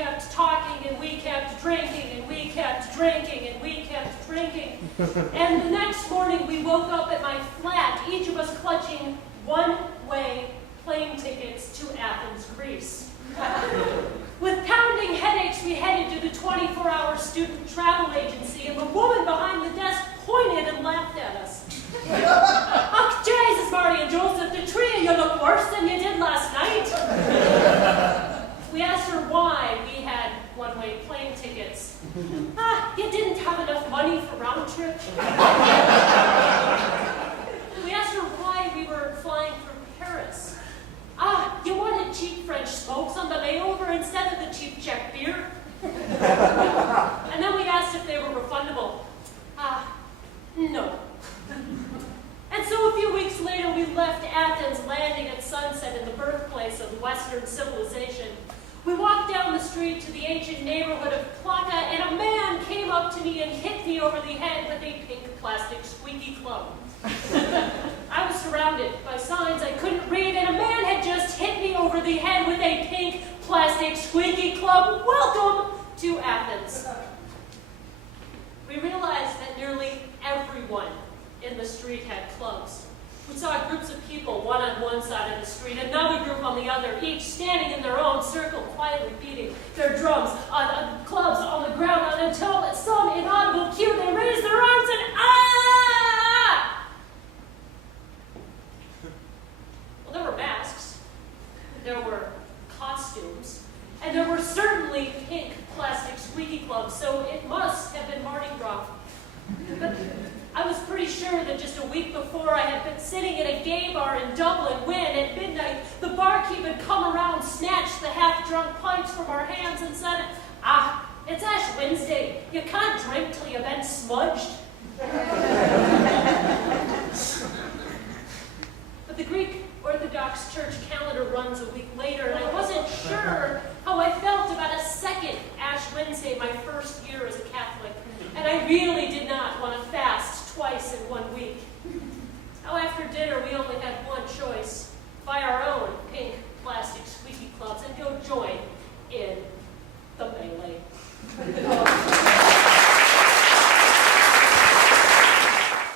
kept talking, and we kept drinking, and we kept drinking, and we kept drinking. And the next morning we woke up at my flat, each of us clutching one-way plane tickets to Athens, Greece. With pounding headaches, we headed to the 24-hour student travel agency, and the woman behind the desk pointed and laughed at us. "Oh, Jesus, Marty and Joseph, the three of you look worse than you did last night." We asked her why we had one-way plane tickets. You didn't have enough money for round trip. We asked her why we were flying from Paris. You wanted cheap French smokes on the layover instead of the cheap Czech beer. And then we asked if they were refundable. No. And so a few weeks later, we left Athens, landing at sunset in the birthplace of Western civilization. We walked down the street to the ancient neighborhood of Plaka, and a man came up to me and hit me over the head with a pink plastic squeaky club. I was surrounded by signs I couldn't read, and a man had just hit me over the head with a pink plastic squeaky club. Welcome to Athens. We realized that nearly everyone in the street had clubs. We saw groups of people, one on one side of the street, another group on the other, each standing in their own circle, quietly beating their drums on clubs on the ground until at some inaudible cue they raised their arms and Well, there were masks, there were costumes, and there were certainly pink plastic squeaky clubs, so it must have been Mardi Gras. But I was pretty sure that just a week before I had been sitting at a gay bar in Dublin when, at midnight, the barkeep had come around, snatched the half-drunk pints from our hands and said, it's Ash Wednesday. You can't drink till you've been smudged. But the Greek Orthodox Church calendar runs a week later, and I wasn't sure how I felt about a second Ash Wednesday, my first year as a Catholic. And I really did not want to fast twice in 1 week. Now, after dinner, we only had one choice: buy our